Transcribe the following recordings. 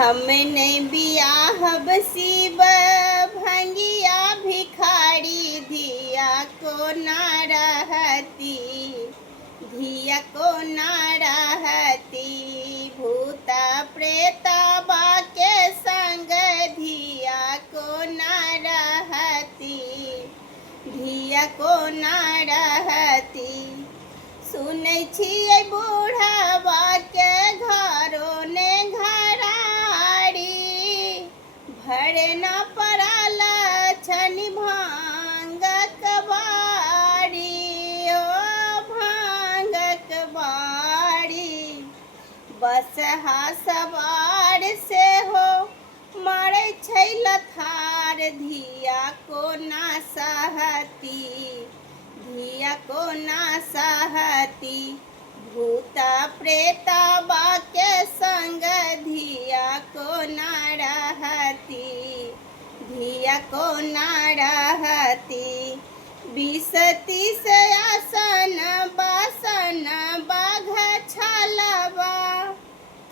हमने बियाहब शिव भंगिया भिखारी धिया को ना रहती, धिया को ना रहती। भूता प्रेतबा के संग धिया को ना रहती, धिया को ना रहती। सुनै छियै बूढ़वा के घरो ने घराड़ी, भरे न पड़ल छनि भांगक बाड़ी, ओ भांगक बाड़ी। बसहा सवार सेहो मारै छै लथार, धिया को ना सहती, धिया को ना सहती। भूता प्रेतबा के संग धिया को ना रहती, धिया को ना रहती। 20-30 आसन बासन बाघ छलबा,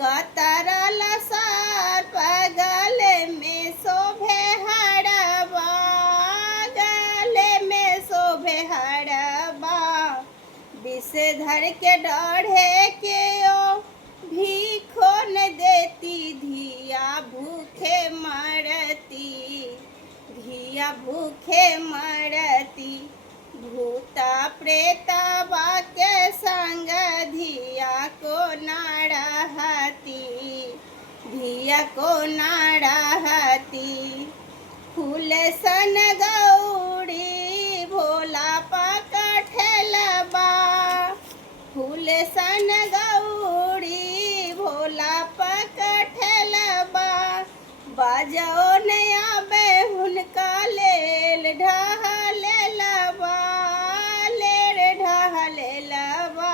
कतरल सर्प गले में शोभे हरबा, गले में शोभे हरबा। विषधर के डढ़े के ओ भीखो न देती, धिया भूखे मरती, धिया भूखे मरती। भूता प्रेतबा के संग धिया को ना रहती, धिया को ना रहती। फूल सन गौरी भोला पकठलबा, फूल सन गौरी भोला पकठलबा। बाजो नहीं आबे हुनका लेल ढहलेलबा, लेल ढहलेलबा।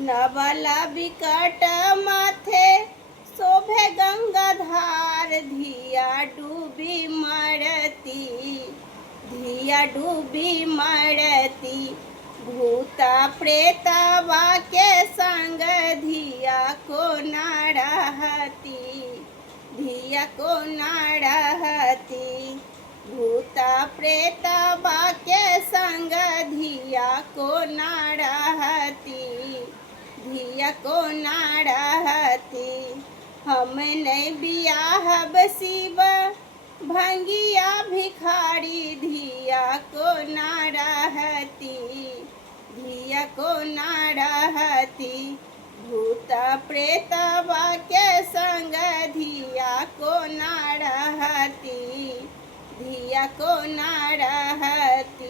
नवला बिकट माथे शोभे गंगाधार, धिया डूबी मरती, धिया डूबी मरती। भूता प्रेतबा के संग धिया को ना रहती, धिया को ना रहती। भूता प्रेतबा के संग धिया को ना रहती, धिया को ना रहती। हमने बियाहब शिव भंगिया भिखारी धिया को ना रहती, धिया को ना रहती। भूता प्रेतबा के संग धिया को ना रहती, धिया को ना रहती।